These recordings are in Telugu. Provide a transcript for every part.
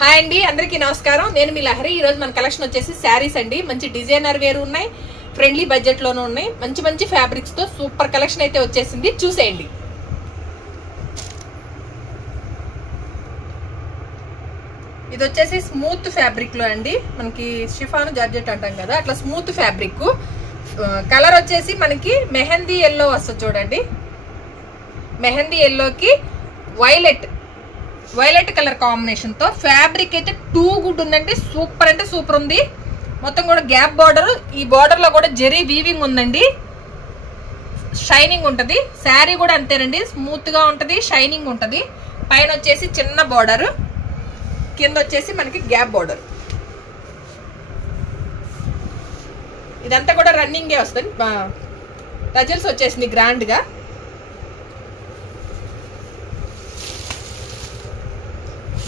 హాయ్ అండి, అందరికీ నమస్కారం. నేను మీ లహరి. ఈ రోజు మన కలెక్షన్ వచ్చేసి శారీస్ అండి. మంచి డిజైనర్ వేర్ ఉన్నాయి, ఫ్రెండ్లీ బడ్జెట్ లోనూ ఉన్నాయి. మంచి మంచి ఫ్యాబ్రిక్స్ తో సూపర్ కలెక్షన్ అయితే వచ్చేసింది, చూసేయండి. ఇది వచ్చేసి స్మూత్ ఫ్యాబ్రిక్ లో అండి. మనకి షిఫాన్ జార్జెట్ అంటాం కదా, అట్లా స్మూత్ ఫ్యాబ్రిక్. కలర్ వచ్చేసి మనకి మెహందీ ఎల్లో వస్తుంది చూడండి. మెహందీ ఎల్లోకి వైలెట్ కలర్ కాంబినేషన్ తో ఫ్యాబ్రిక్ అయితే టూ గుడ్ ఉందండి. సూపర్ అంటే సూపర్ ఉంది. మొత్తం కూడా గ్యాప్ బార్డర్, ఈ బార్డర్ లో కూడా జెరీ వీవింగ్ ఉందండి. షైనింగ్ ఉంటది. శారీ కూడా అంతేనండి, స్మూత్ గా ఉంటది, షైనింగ్ ఉంటది. పైన వచ్చేసి చిన్న బార్డర్, కింద వచ్చేసి మనకి గ్యాప్ బార్డర్. ఇదంతా కూడా రన్నింగ్ వస్తుంది. టజల్స్ వచ్చేసింది గ్రాండ్ గా.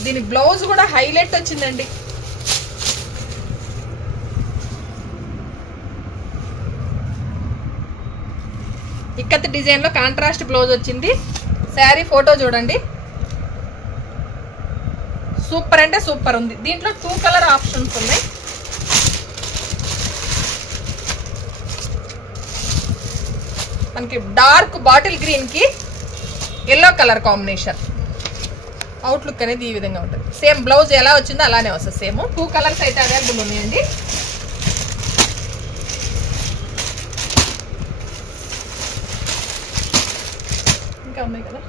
దీని బ్లౌజ్ కూడా హైలైట్ వచ్చిందండి. ఇక్కత్ డిజైన్ లో కాంట్రాస్ట్ బ్లౌజ్ వచ్చింది. శారీ ఫోటో చూడండి, సూపర్ అంటే సూపర్ ఉంది. దీంట్లో 2 కలర్ ఆప్షన్స్ ఉన్నాయి. మనకి డార్క్ బాటిల్ గ్రీన్ కి ఎల్లో కలర్ కాంబినేషన్. అవుట్లుక్ అనేది ఈ విధంగా ఉంటుంది. సేమ్ బ్లౌజ్ ఎలా వచ్చిందో అలానే వస్తుంది. సేమ్ 2 కలర్స్ అయితే అవైలబుల్ ఉన్నాయండి. ఇంకా ఉన్నాయి కదా,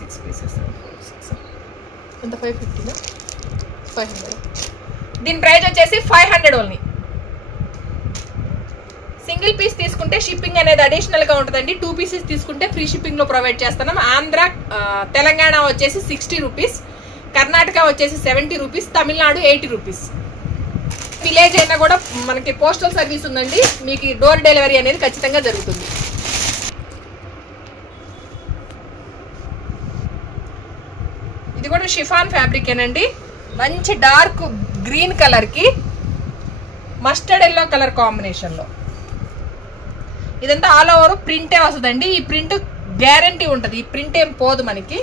6 పీసెస్. ఎంత 550 500. దీని ప్రైస్ వచ్చేసి 500 ఓన్లీ. సింగిల్ పీస్ తీసుకుంటే షిప్పింగ్ అనేది అడిషనల్ గా ఉంటుందండి. 2 పీసెస్ తీసుకుంటే ఫ్రీ షిప్పింగ్ లో ప్రొవైడ్ చేస్తున్నాం. ఆంధ్ర తెలంగాణ వచ్చేసి 60 రూపీస్, కర్ణాటక వచ్చేసి 70 రూపీస్, తమిళనాడు 80 రూపీస్. విలేజ్ అయినా కూడా మనకి పోస్టల్ సర్వీస్ ఉందండి. మీకు డోర్ డెలివరీ అనేది ఖచ్చితంగా జరుగుతుంది. ఇది కూడా షిఫాన్ ఫ్యాబ్రిక్ ఏనండి. మంచి డార్క్ గ్రీన్ కలర్ కి మస్టర్డ్ ఎల్లో కలర్ కాంబినేషన్ లో. ఇదంతా ఆల్ ఓవర్ ప్రింటే వస్తుందండి. ఈ ప్రింట్ గ్యారంటీ ఉంటుంది, ఈ ప్రింట్ ఏం పోదు మనకి.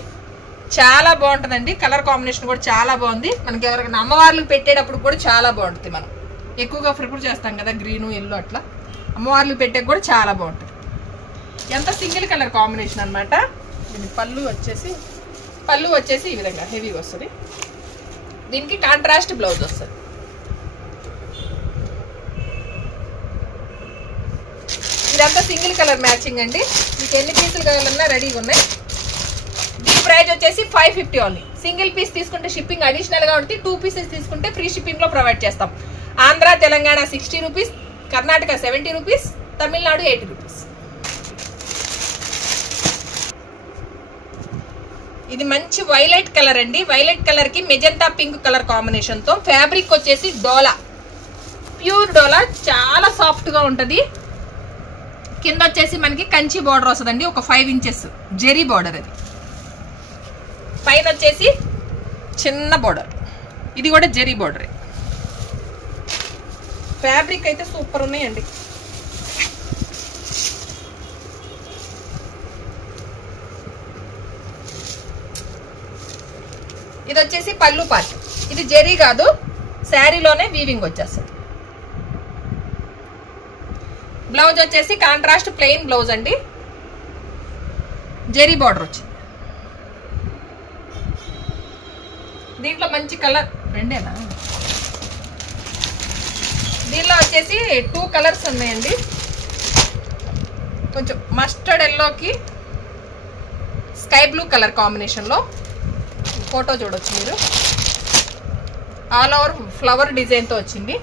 చాలా బాగుంటుందండి. కలర్ కాంబినేషన్ కూడా చాలా బాగుంది. మనకి ఎవరికైనా అమ్మవార్లకు పెట్టేటప్పుడు కూడా చాలా బాగుంటుంది. మనం ఎక్కువగా ప్రిఫర్ చేస్తాం కదా గ్రీను ఎల్లో, అట్లా అమ్మవార్లకు పెట్టే కూడా చాలా బాగుంటుంది. ఎంత సింగిల్ కలర్ కాంబినేషన్ అనమాట. దీని పళ్ళు వచ్చేసి ఈ విధంగా హెవీగా వస్తుంది. దీనికి కాంట్రాస్ట్ బ్లౌజ్ వస్తుంది. ఇదంతా సింగిల్ కలర్ మ్యాచింగ్ అండి. మీకు ఎన్ని పీసులు కావాలన్నా రెడీగా ఉన్నాయి. దీని ప్రైస్ వచ్చేసి 550 ఓన్లీ. సింగిల్ పీస్ తీసుకుంటే షిప్పింగ్ అడిషనల్ గా ఉంటుంది. 2 పీసెస్ తీసుకుంటే ఫ్రీ షిప్పింగ్ లో ప్రొవైడ్ చేస్తాం. Andhra Telangana 60 rupees, Karnataka 70 rupees, Tamil Nadu 80 rupees. ఇది మంచి వైలెట్ కలర్ అండి. వైలెట్ కలర్ కి మెజెంటా పింక్ కలర్ కాంబినేషన్ తో ఫ్యాబ్రిక్ వచ్చేసి డోలా, ప్యూర్ డోలా, చాలా సాఫ్ట్ గా ఉంటది. కింద వచ్చేసి మనకి కంచి బార్డర్ వస్తుందండి, ఒక 5 ఇంచెస్ జెరీ బార్డర్. అది పైన వచ్చేసి చిన్న బార్డర్, ఇది కూడా జెరీ బార్డర్. ఫ్యాబ్రిక్ అయితే సూపర్ ఉన్నాయండి. ఇది వచ్చేసి పళ్ళు పార్ట్. ఇది జెరీ కాదు, శారీలోనే వీవింగ్ వచ్చేస్తుంది. బ్లౌజ్ వచ్చేసి కాంట్రాస్ట్ ప్లెయిన్ బ్లౌజ్ అండి. జెరీ బార్డర్ వచ్చింది. దీంట్లో మంచి కలర్ రెండేనా, దీనిలో వచ్చేసి 2 కలర్స్ ఉన్నాయండి. కొంచెం మస్టర్డ్ ఎల్లోకి స్కై బ్లూ కలర్ కాంబినేషన్ లో. ఫోటో చూడొచ్చు మీరు. ఆల్ ఓవర్ ఫ్లవర్ డిజైన్ తో వచ్చింది.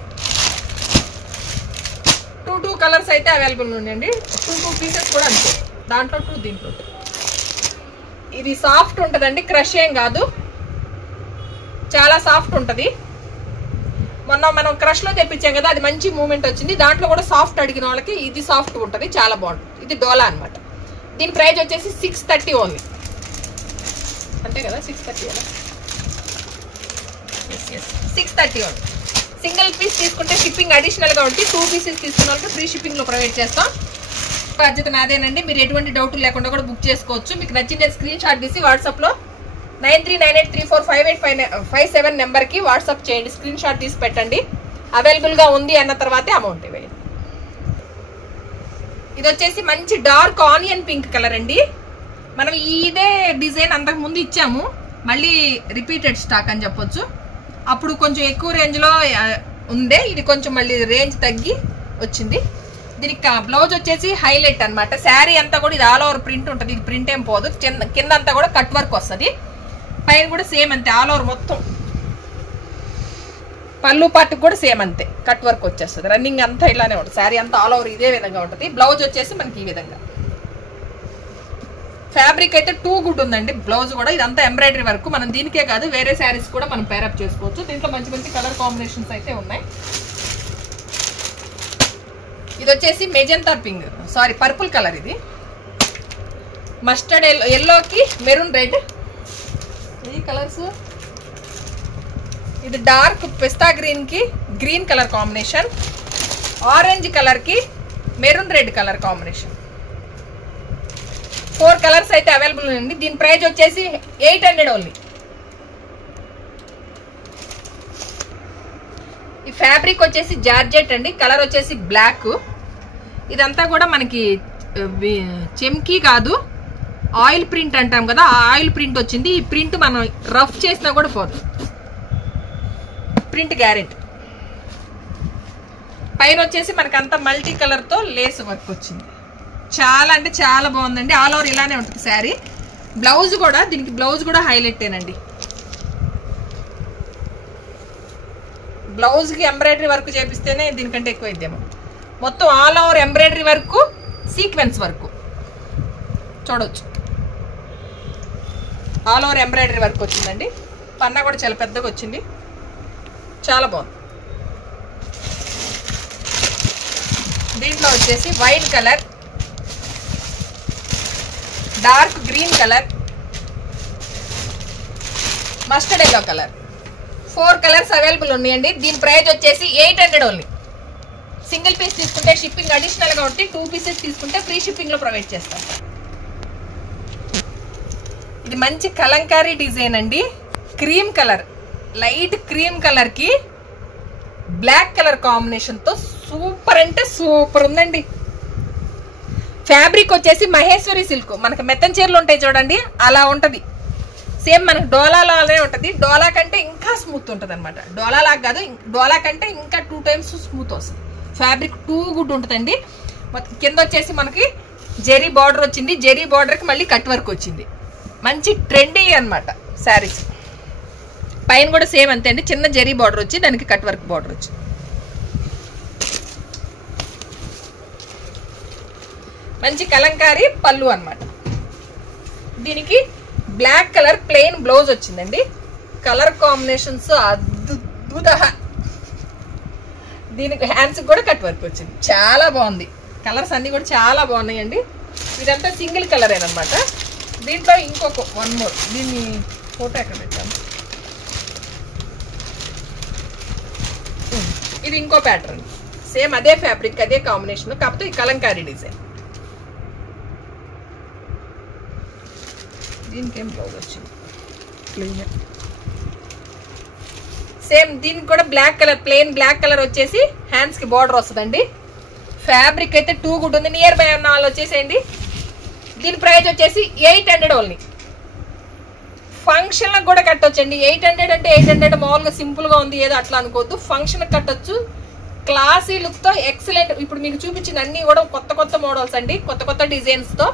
2 కలర్స్ అయితే అవైలబుల్ ఉన్నాయండి. 2 పీసెస్ కూడా అంతే. దాంట్లో 2, దీంట్లో 2. ఇది సాఫ్ట్ ఉంటుందండి, క్రష్ ఏం కాదు, చాలా సాఫ్ట్ ఉంటుంది. మొన్న మనం క్రష్ లో తెప్పించాం కదా, అది మంచి మూమెంట్ వచ్చింది. దాంట్లో కూడా సాఫ్ట్ అడిగిన వాళ్ళకి ఇది సాఫ్ట్ ఉంటుంది, చాలా బాగుంటుంది. ఇది డోలా అనమాట. దీని ప్రైస్ వచ్చేసి 630 ఓన్లీ. అంతే కదా, 630 కదా, 630 ఓన్లీ. సింగిల్ పీస్ తీసుకుంటే షిప్పింగ్ అడిషనల్ గా ఉంటుంది. 2 పీసెస్ తీసుకున్న వాళ్ళకి ఫ్రీ షిప్పింగ్ లో ప్రొవైడ్ చేస్తాం. బాధ్యత నాదేనండి. మీరు ఎటువంటి డౌట్ లేకుండా కూడా బుక్ చేసుకోవచ్చు. మీకు నచ్చిన స్క్రీన్ షాట్ తీసి వాట్సాప్ లో 9398345857 నెంబర్కి వాట్సాప్ చేయండి, స్క్రీన్ షాట్ తీసి పెట్టండి. అవైలబుల్గా ఉంది అన్న తర్వాతే అమౌంట్ ఇవ్వండి. ఇది వచ్చేసి మంచి డార్క్ ఆనియన్ పింక్ కలర్ అండి. మనం ఇదే డిజైన్ అంతకు ముందు ఇచ్చాము, మళ్ళీ రిపీటెడ్ స్టాక్ అని చెప్పొచ్చు. అప్పుడు కొంచెం ఎక్కువ రేంజ్లో ఉందే, ఇది కొంచెం మళ్ళీ రేంజ్ తగ్గి వచ్చింది. దీనికి బ్లౌజ్ వచ్చేసి హైలైట్ అనమాట. శారీ అంతా కూడా ఇది ఆల్ ఓవర్ ప్రింట్ ఉంటుంది, ఇది ప్రింట్ ఏం పోదు. కింద అంతా కూడా కట్ వర్క్ వస్తుంది, పైన కూడా సేమ్ అంతే ఆల్ ఓవర్ మొత్తం. పళ్ళు పార్ట్ కూడా సేమ్ అంతే కట్ వర్క్ వచ్చేస్తుంది. రన్నింగ్ అంతా ఇలానే ఉంటుంది, శారీ అంతా ఆల్ ఓవర్ ఇదే విధంగా ఉంటుంది. బ్లౌజ్ వచ్చేసి మనకి ఈ విధంగా. ఫ్యాబ్రిక్ అయితే టూ గుడ్ ఉందండి. బ్లౌజ్ కూడా ఇదంతా ఎంబ్రాయిడరీ వర్క్. మనం దీనికే కాదు వేరే శారీస్ కూడా మనం పేరప్ చేసుకోవచ్చు. దీంట్లో మంచి మంచి కలర్ కాంబినేషన్స్ అయితే ఉన్నాయి. ఇది వచ్చేసి magenta pink, sorry purple colour. ఇది మస్టర్డ్ ఎల్లోకి మెరూన్ రెడ్, ఈ కలర్స్. ఇది డార్క్ పిస్తా గ్రీన్ కి green colour combination, orange colour కి maroon red colour combination. 4 colours అయితే అవైలబుల్ ఉంది. దీని ప్రైస్ వచ్చేసి 800 ఓన్లీ. ఈ ఫ్యాబ్రిక్ వచ్చేసి జార్జెట్ అండి, కలర్ వచ్చేసి బ్లాక్. ఇదంతా కూడా మనకి చెమ్కీ కాదు, ఆయిల్ ప్రింట్ అంటాం కదా, ఆ ఆయిల్ ప్రింట్ వచ్చింది. ఈ ప్రింట్ మనం రఫ్ చేసినా కూడా పోదు, ప్రింట్ గ్యారెంటీ. పైన వచ్చేసి మనకంతా మల్టీ కలర్ తో లేస్ వర్క్ వచ్చింది. చాలా అంటే చాలా బాగుందండి. ఆల్ ఓవర్ ఇలానే ఉంటుంది శారీ. బ్లౌజ్ కూడా, దీనికి బ్లౌజ్ కూడా హైలైట్ ఏనండి. బ్లౌజ్ కి ఎంబ్రాయిడరీ వర్క్ చేపిస్తేనే దీనికంటే ఎక్కువ ఇద్దాము. మొత్తం all over embroidery work, sequence work చూడవచ్చు. ఆల్ ఓవర్ ఎంబ్రాయిడరీ వర్క్ వచ్చిందండి. పన్నా కూడా చాలా పెద్దగా వచ్చింది, చాలా బాగుంది. దీంట్లో వచ్చేసి white colour, dark green colour, mustard yellow colour. 4 colours available ఉన్నాయండి. దీని ప్రైస్ వచ్చేసి 800 ఓన్లీ. సింగిల్ పీస్ తీసుకుంటే షిప్పింగ్ అడిషనల్ గా ఉంటే, 2 పీసెస్ తీసుకుంటే ఫ్రీ షిప్పింగ్ లో ప్రొవైడ్ చేస్తాం. ఇది మంచి కలంకారీ డిజైన్ అండి. Cream colour, light cream colour కి బ్లాక్ కలర్ కాంబినేషన్ తో సూపర్ అంటే సూపర్ ఉందండి. ఫ్యాబ్రిక్ వచ్చేసి మహేశ్వరి సిల్క్, మనకి మెత్తన్ చీరలు ఉంటాయి చూడండి, అలా ఉంటది. సేమ్ మనకు డోలాలానే ఉంటది. డోలా కంటే ఇంకా స్మూత్ ఉంటుంది అనమాట. డోలాలా కాదు, డోలా కంటే ఇంకా 2 టైమ్స్ స్మూత్ వస్తుంది. ఫ్యాబ్రిక్ టూ గుడ్ ఉంటుందండి. కింద వచ్చేసి మనకి జెరీ బార్డర్ వచ్చింది, జెరీ బార్డర్ కి మళ్ళీ కట్ వర్క్ వచ్చింది. మంచి ట్రెండీ అనమాట శారీస్. పైన కూడా సేమ్ అంతే అండి, చిన్న జెరీ బార్డర్ వచ్చి దానికి కట్ వర్క్ బార్డర్ వచ్చి. మంచి కలంకారీ పళ్ళు అనమాట. దీనికి బ్లాక్ కలర్ ప్లెయిన్ బ్లౌజ్ వచ్చిందండి. కలర్ కాంబినేషన్స్ అద్భుత. దీనికి హ్యాండ్స్ కూడా కట్ వర్క్ వచ్చింది, చాలా బాగుంది. కలర్స్ అన్ని కూడా చాలా బాగున్నాయండి. ఇదంతా సింగిల్ కలర్ అనమాట. దీంట్లో ఇంకొక 1 మోర్, దీన్ని ఫోటో ఎక్కడ పెట్టాము, ఇది ఇంకో ప్యాటర్న్. సేమ్ అదే ఫ్యాబ్రిక్, అదే కాంబినేషన్, కాకపోతే ఈ కలంకారీ డిజైన్. దీనికి ఏం బ్లౌజ్ వచ్చింది, సేమ్ దీనికి కూడా black colour, plain black colour వచ్చేసి హ్యాండ్స్ కి బార్డర్ వస్తుందండి. ఫ్యాబ్రిక్ అయితే టూ గుడ్ ఉంది. నియర్ బై ఉన్న వాళ్ళు వచ్చేసేయండి. దీని ప్రైస్ వచ్చేసి 800 ఓన్లీ. ఫంక్షన్ లకు కూడా కట్టొచ్చండి. 800 అంటే 800 మామూలుగా సింపుల్ గా ఉంది ఏదో అట్లా అనుకోవద్దు. ఫంక్షన్ కట్టొచ్చు. క్లాసీ లుక్ తో ఎక్సలెంట్. ఇప్పుడు మీకు చూపించిన అన్ని కూడా కొత్త కొత్త మోడల్స్ అండి, కొత్త కొత్త డిజైన్స్ తో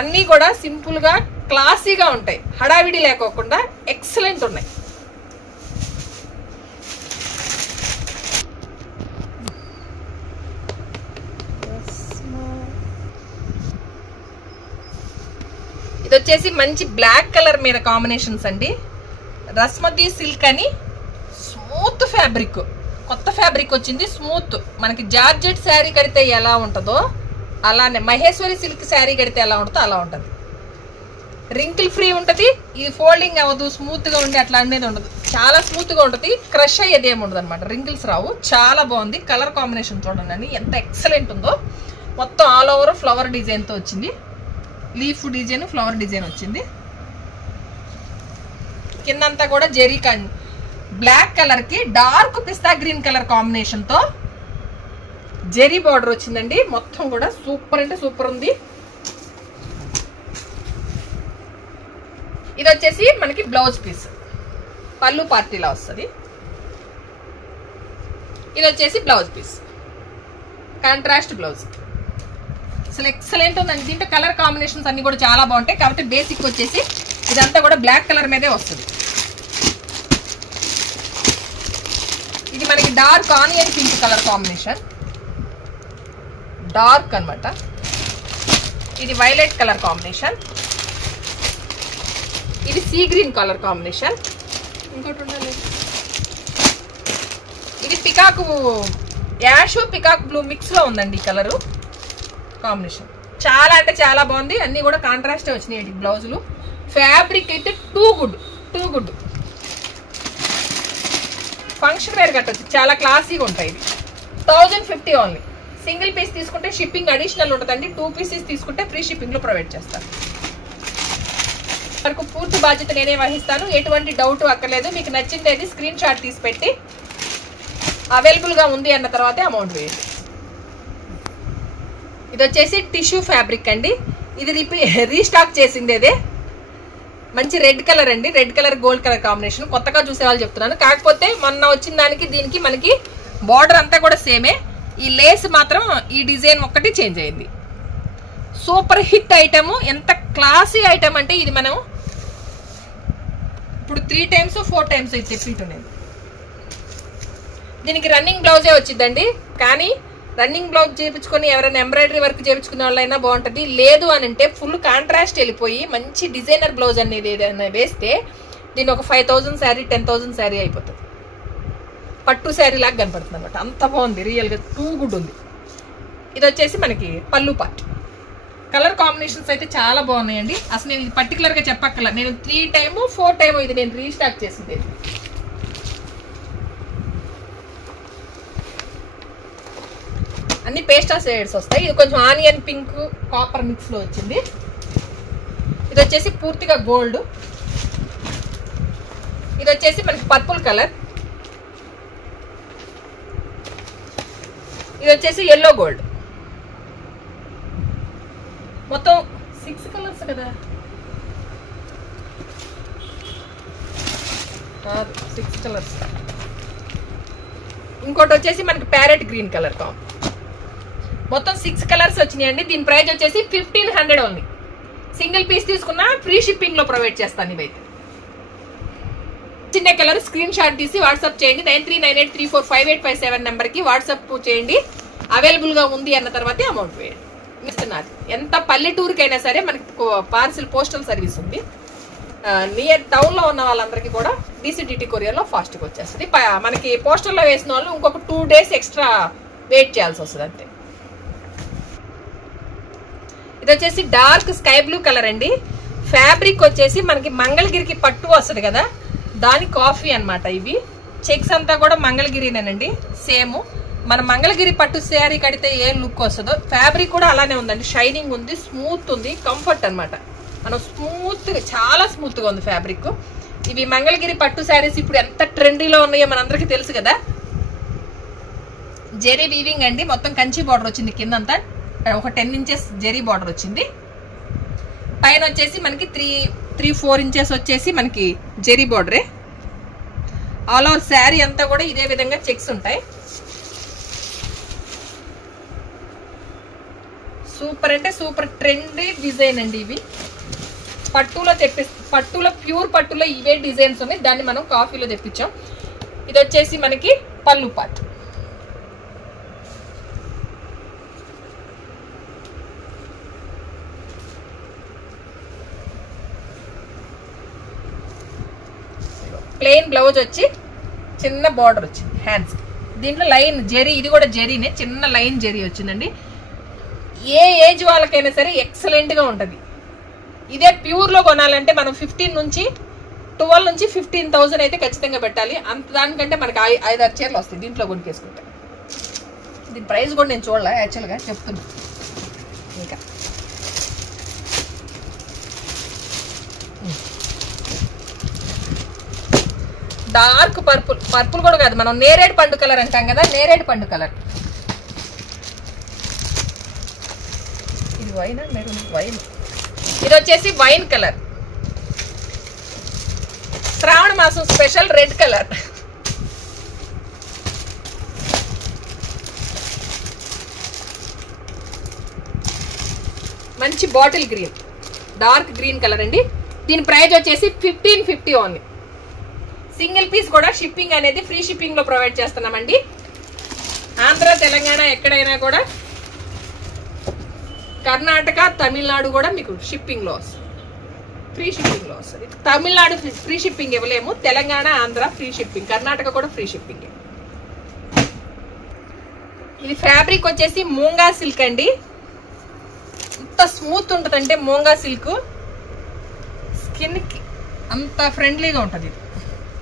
అన్ని కూడా సింపుల్ గా క్లాసీగా ఉంటాయి, హడావిడి లేకోకుండా ఎక్సలెంట్ ఉన్నాయి. ఇది వచ్చేసి మంచి బ్లాక్ కలర్ మీద కాంబినేషన్స్ అండి. రస్మతి సిల్క్ అని స్మూత్ ఫ్యాబ్రిక్, కొత్త ఫ్యాబ్రిక్ వచ్చింది. స్మూత్ మనకి జార్జెట్ శారీ కడితే ఎలా ఉంటుందో అలానే, మహేశ్వరి సిల్క్ శారీ కడితే ఎలా ఉంటుందో అలా ఉంటుంది. రింకిల్ ఫ్రీ ఉంటుంది. ఇది ఫోల్డింగ్ అవ్వదు, స్మూత్ గా ఉండి అట్లా అనేది ఉండదు, చాలా స్మూత్ గా ఉంటుంది. క్రష్ అయ్యేది ఏమి ఉండదు అనమాట, రింకిల్స్ రావు. చాలా బాగుంది. కలర్ కాంబినేషన్ చూడండి ఎంత ఎక్సలెంట్ ఉందో. మొత్తం ఆల్ ఓవర్ ఫ్లవర్ డిజైన్ తో వచ్చింది. లీఫ్ డిజైన్, ఫ్లవర్ డిజైన్ వచ్చింది. కిందంతా కూడా జెరీ బ్లాక్ కలర్ కి dark pista green colour combination తో జెరీ బార్డర్ వచ్చిందండి. మొత్తం కూడా సూపర్ అంటే సూపర్ ఉంది. ఇది వచ్చేసి మనకి బ్లౌజ్ పీస్, పళ్ళు పార్టీలా వస్తుంది. ఇది వచ్చేసి బ్లౌజ్ పీస్, కాంట్రాస్ట్ బ్లౌజ్. అసలు ఎక్సలెంట్ ఉందండి. దీంట్లో కలర్ కాంబినేషన్స్ అన్ని కూడా చాలా బాగుంటాయి. కాబట్టి బేసిక్ వచ్చేసి ఇదంతా కూడా బ్లాక్ కలర్ మీదే వస్తుంది. ఇది మనకి dark onion pink colour combination, dark అన్నమాట. ఇది వైలెట్ కలర్ కాంబినేషన్, ఇది సీ గ్రీన్ కలర్ కాంబినేషన్. ఇంకోటి ఉండాలి, ఇది peacock ash peacock blue mix లో ఉందండి ఈ కలరు కాంబినేషన్. చాలా అంటే చాలా బాగుంది. అన్ని కూడా కాంట్రాస్ట్ వచ్చినాయి బ్లౌజులు. ఫ్యాబ్రిక్ అయితే టూ గుడ్. ఫంక్షన్ వేర్ కట్టొచ్చు, చాలా క్లాసీగా ఉంటాయి. ఇది 1050 ఓన్లీ. సింగిల్ పీస్ తీసుకుంటే షిప్పింగ్ అడిషనల్ ఉంటుందండి. 2 పీసెస్ తీసుకుంటే ఫ్రీ షిప్పింగ్ లో ప్రొవైడ్ చేస్తాను. వరకు పూర్తి బాధ్యత నేనే వహిస్తాను. ఎటువంటి డౌట్ అక్కర్లేదు. మీకు నచ్చింది స్క్రీన్ షాట్ తీసి పెట్టి అవైలబుల్ గా ఉంది అన్న తర్వాతే అమౌంట్ వేయండి. ఇది వచ్చేసి టిష్యూ ఫ్యాబ్రిక్ అండి. ఇది రీస్టాక్ చేసింది. అదే మంచి రెడ్ కలర్ అండి. Red colour gold colour combination. కొత్తగా చూసే వాళ్ళు చెప్తున్నాను. కాకపోతే మొన్న వచ్చిన దానికి దీనికి మనకి బార్డర్ అంతా కూడా సేమే. ఈ లేస్ మాత్రం ఈ డిజైన్ ఒక్కటి చేంజ్ అయింది. Super hit item. ఎంత క్లాసీ ఐటమ్ అంటే ఇది మనం ఇప్పుడు 3 times 4 times అయితే తెప్పిట్టునేది. దీనికి రన్నింగ్ బ్లౌజే వచ్చిందండి. కానీ రన్నింగ్ బ్లౌజ్ చేయించుకొని ఎవరైనా ఎంబ్రాయిడరీ వర్క్ చేయించుకునే వాళ్ళైనా బాగుంటుంది. లేదు అని అంటే ఫుల్ కాంట్రాస్ట్ వెళ్ళిపోయి మంచి డిజైనర్ బ్లౌజ్ అనేది ఏదైనా వేస్తే దీని ఒక 5000 శారీ 10,000 శారీ అయిపోతుంది. పట్టు శారీ లాగా కనపడుతుంది అనమాట. అంత బాగుంది. రియల్గా టూ గుడ్ ఉంది. ఇది వచ్చేసి మనకి పళ్ళు పార్ట్. కలర్ కాంబినేషన్స్ అయితే చాలా బాగున్నాయండి. అసలు నేను ఇది పర్టికులర్ గా చెప్పక్కర్లా. నేను 3 times 4 times ఇది నేను రీస్టాక్ చేసింది. అన్ని పేస్టా షేడ్స్ వస్తాయి. ఇది కొంచెం ఆనియన్ పింక్ కాపర్ మిక్స్ లో వచ్చింది. ఇది వచ్చేసి పూర్తిగా గోల్డ్. ఇది వచ్చేసి మనకి పర్పుల్ కలర్. ఇది వచ్చేసి ఎల్లో గోల్డ్. మొత్తం 6 కలర్స్ కదా, 6 కలర్స్. ఇంకోటి వచ్చేసి మనకి ప్యారెట్ గ్రీన్ కలర్ మొత్తం 6 కలర్స్ వచ్చినాయండి. దీని ప్రైస్ వచ్చేసి 1500 ఓన్లీ. సింగిల్ పీస్ తీసుకున్నా ఫ్రీ షిప్పింగ్ లో ప్రొవైడ్ చేస్తాను. ఇవైతే చిన్న కలర్ స్క్రీన్ షాట్ తీసి వాట్సాప్ చేయండి. 9398345857 నెంబర్ కి వాట్సాప్ చేయండి. అవైలబుల్ గా ఉంది అన్న తర్వాతే అమౌంట్ వేయండి. ఎంత పల్లెటూరుకైనా సరే మనకి పార్సిల్ పోస్టల్ సర్వీస్ ఉంది. నియర్ టౌన్ లో ఉన్న వాళ్ళందరికీ కూడా DCDT కొరియర్ లో ఫాస్ట్ గా వచ్చేస్తుంది. మనకి పోస్టల్ లో వేసిన వాళ్ళు ఇంకొక 2 days ఎక్స్ట్రా వెయిట్ చేయాల్సి వస్తుంది అంతే. ఇది వచ్చేసి డార్క్ స్కై బ్లూ కలర్ అండి. ఫ్యాబ్రిక్ వచ్చేసి మనకి మంగళగిరికి పట్టు వస్తుంది కదా, దాని కాఫీ అన్నమాట. ఇవి చెక్స్ అంతా కూడా మంగళగిరినేనండి. సేమ్ మన మంగళగిరి పట్టు శారీ కడితే ఏ లుక్ వస్తుందో ఫ్యాబ్రిక్ కూడా అలానే ఉందండి. షైనింగ్ ఉంది, స్మూత్ ఉంది, కంఫర్ట్ అన్నమాట. మనం చాలా స్మూత్ గా ఉంది ఫ్యాబ్రిక్. ఇవి మంగళగిరి పట్టు శారీస్ ఇప్పుడు ఎంత ట్రెండీలో ఉన్నాయో మనందరికీ తెలుసు కదా. జెరీ వీవింగ్ అండి. మొత్తం కంచి బార్డర్ వచ్చింది. కిందంతా ఒక 10 inches జెరీ బార్డర్ వచ్చింది. పైన వచ్చేసి మనకి 3-4 inches వచ్చేసి మనకి జెరీ బార్డరే. ఆల్ ఓవర్ శారీ అంతా కూడా ఇదే విధంగా చెక్స్ ఉంటాయి. సూపర్ అంటే సూపర్ ట్రెండీ డిజైన్ అండి. ఇవి పట్టులో ప్యూర్ పట్టులో ఇవే డిజైన్స్ ఉన్నాయి. దాన్ని మనం కాఫీలో తెప్పించాం. ఇది వచ్చేసి మనకి పళ్ళు పార్ట్. ప్లెయిన్ బ్లౌజ్ వచ్చి చిన్న బార్డర్ వచ్చింది హ్యాండ్స్. దీంట్లో లైన్ జెరీ, ఇది కూడా జెరీనే, చిన్న లైన్ జెరీ వచ్చిందండి. ఏ ఏజ్ వాళ్ళకైనా సరే ఎక్సలెంట్ గా ఉంటది. ఇదే ప్యూర్ లో కొనాలంటే మనం 12 నుంచి 15,000 అయితే ఖచ్చితంగా పెట్టాలి. అంత దానికంటే మనకి 5-6 చీరలు వస్తాయి దీంట్లో కొనుక్కేసుకుంటే. దీని ప్రైస్ కూడా నేను చూడలే, యాక్చువల్గా చెప్తున్నా. ఇంకా డార్క్ పర్పుల్, పర్పుల్ కూడా కాదు, మనం నేరేడు పండు కలర్ అంటాం కదా, నేరేడు పండు కలర్. ఇది వైన్, వైన్. ఇది వచ్చేసి వైన్ కలర్. శ్రావణ మాసం స్పెషల్ రెడ్ కలర్. మంచి bottle green, dark green colour అండి. దీని ప్రైస్ వచ్చేసి 1550 ఓన్లీ. సింగిల్ పీస్ కూడా షిప్పింగ్ అనేది ఫ్రీ షిప్పింగ్ లో ప్రొవైడ్ చేస్తున్నామండి. ఆంధ్ర, తెలంగాణ ఎక్కడైనా కూడా, కర్ణాటక, తమిళనాడు కూడా మీకు షిప్పింగ్ లో వస్తుంది, ఫ్రీ షిప్పింగ్ లో వస్తుంది. తమిళనాడు ఫ్రీ షిప్పింగ్ ఇవ్వలేము, తెలంగాణ, ఆంధ్ర ఫ్రీ షిప్పింగ్, కర్ణాటక కూడా ఫ్రీ షిప్పింగ్. ఇది ఫ్యాబ్రిక్ వచ్చేసి మూంగా సిల్క్ అండి. ఎంత స్మూత్ ఉంటుందంటే మూంగా సిల్క్, స్కిన్ కి అంత ఫ్రెండ్లీగా ఉంటుంది. ఇది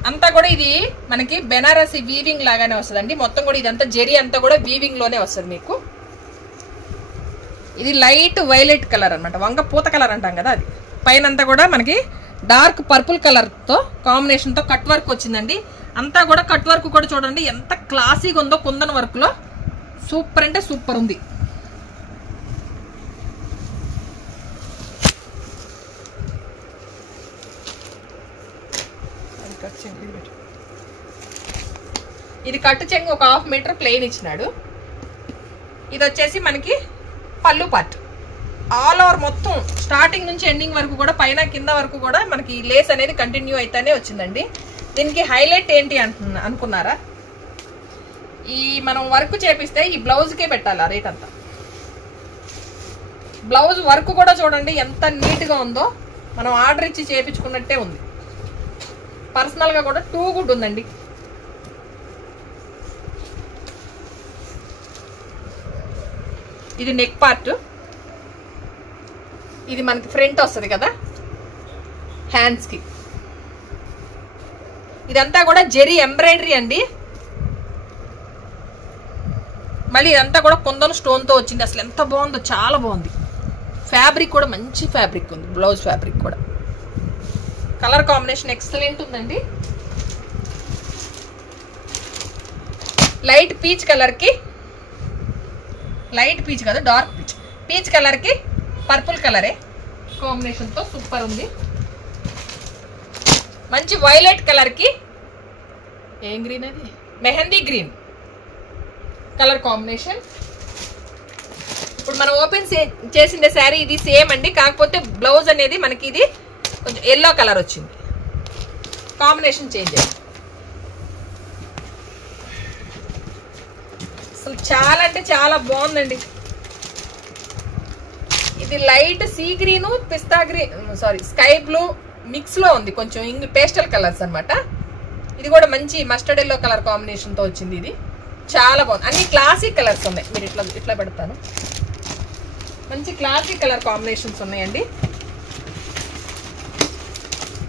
అంతా కూడా ఇది మనకి బెనారసి వీవింగ్ లాగానే వస్తుందండి. మొత్తం కూడా ఇదంతా జెరీ అంతా కూడా వీవింగ్ లోనే వస్తుంది మీకు. ఇది లైట్ వైలెట్ కలర్ అనమాట, వంగ పూత కలర్ అంటాం కదా అది. పైన అంతా కూడా మనకి డార్క్ పర్పుల్ కలర్ తో కాంబినేషన్ తో కట్ వర్క్ వచ్చిందండి. అంతా కూడా కట్ వర్క్ కూడా చూడండి ఎంత క్లాసీగా ఉందో, కుందన్ వర్క్ లో సూపర్ అంటే సూపర్ ఉంది. ఇది కట్టు చెంగు ఒక 1/2 మీటర్ ప్లెయిన్ ఇచ్చినాడు. ఇది వచ్చేసి మనకి పళ్ళు పార్ట్. ఆల్ ఓవర్ మొత్తం స్టార్టింగ్ నుంచి ఎండింగ్ వరకు కూడా, పైన కింద వరకు కూడా మనకి లేస్ అనేది కంటిన్యూ అయితేనే వచ్చిందండి. దీనికి హైలైట్ ఏంటి అనుకున్నారా, ఈ మనం వర్క్ చేపిస్తే ఈ బ్లౌజ్ కే పెట్టాలి ఆ రేట్ అంతా. బ్లౌజ్ వర్క్ కూడా చూడండి ఎంత నీట్ గా ఉందో, మనం ఆర్డర్ ఇచ్చి చేపించుకున్నట్టే ఉంది. పర్సనల్ గా కూడా టూ గుడ్ ఉందండి. ఇది నెక్ పార్ట్, ఇది మనకి ఫ్రంట్ వస్తుంది కదా హ్యాండ్స్ కి. ఇదంతా కూడా జెరీ ఎంబ్రాయిడరీ అండి. మళ్ళీ ఇదంతా కూడా కుందన్ స్టోన్ తో వచ్చింది. అసలు ఎంత బాగుందో, చాలా బాగుంది. ఫ్యాబ్రిక్ కూడా మంచి ఫ్యాబ్రిక్ ఉంది, బ్లౌజ్ ఫ్యాబ్రిక్ కూడా. కలర్ కాంబినేషన్ ఎక్సలెంట్ ఉందండి. లైట్ పీచ్ కలర్ కి, లైట్ పీచ్ కాదు డార్క్ పీచ్, పీచ్ కలర్ కి పర్పుల్ కలరే కాంబినేషన్ తో సూపర్ ఉంది. మంచి వైలెట్ కలర్ కి, ఏం గ్రీన్ అది, మెహందీ గ్రీన్ కలర్ కాంబినేషన్. ఇప్పుడు మనం ఓపెన్ చేసిండే శారీ ఇది సేమ్ అండి, కాకపోతే బ్లౌజ్ అనేది మనకి ఇది కొంచెం ఎల్లో కలర్ వచ్చింది, కాంబినేషన్ చేంజ్ అయింది. అసలు చాలా అంటే చాలా బాగుందండి. ఇది light sea green, pista green, sorry sky blue mix లో ఉంది, కొంచెం పేస్టల్ కలర్స్ అనమాట. ఇది కూడా మంచి మస్టర్డ్ ఎల్లో కలర్ కాంబినేషన్ తో వచ్చింది. ఇది చాలా బాగుంది. అన్ని క్లాసిక్ కలర్స్ ఉన్నాయి. మీరు ఇట్లా పెడతాను, మంచి క్లాసిక్ కలర్ కాంబినేషన్స్ ఉన్నాయండి.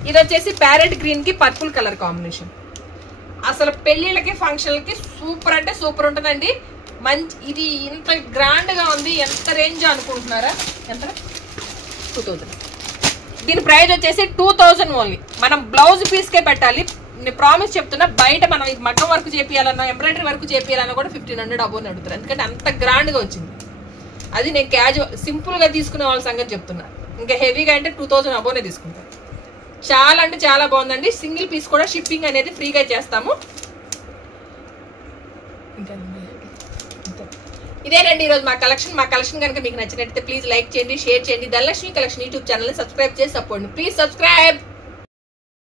ఇది వచ్చేసి ప్యారెట్ గ్రీన్ కి పర్పుల్ కలర్ కాంబినేషన్. అసలు పెళ్లిళ్ళకి ఫంక్షన్లకి సూపర్ అంటే సూపర్ ఉంటుందండి. మంచి ఇది ఇంత గ్రాండ్ గా ఉంది. ఎంత రేంజ్ అనుకుంటున్నారా, ఎంత, 2000. దీని ప్రైస్ వచ్చేసి 2000 ఓన్లీ. మనం బ్లౌజ్ పీస్ కే పెట్టాలి, నేను ప్రామిస్ చెప్తున్నా. బయట మనం ఇది మగ్గం వర్క్ చేపియాలన్నా, ఎంబ్రాయిడరీ వర్క్ చేపియాలన్నా కూడా 1500 అబోని అడుగుతారు, ఎందుకంటే అంత గ్రాండ్ గా వచ్చింది. అది నేను క్యాజువల్ సింపుల్ గా తీసుకునే వాళ్ళ సంగతి చెప్తున్నా. ఇంకా హెవీగా అంటే 2000 అబోనే తీసుకుంటాను. చాలా అంటే చాలా బాగుందండి. సింగిల్ పీస్ కూడా షిప్పింగ్ అనేది ఫ్రీగా చేస్తాము. ఇదేనండి ఈరోజు మా కలెక్షన్ కనుక మీకు నచ్చినట్లయితే ప్లీజ్ లైక్ చేయండి, షేర్ చేయండి. ధనలక్ష్మి కలెక్షన్ యూట్యూబ్ ఛానల్ ని సబ్స్క్రైబ్ చేసి సపోర్ట్. Please subscribe.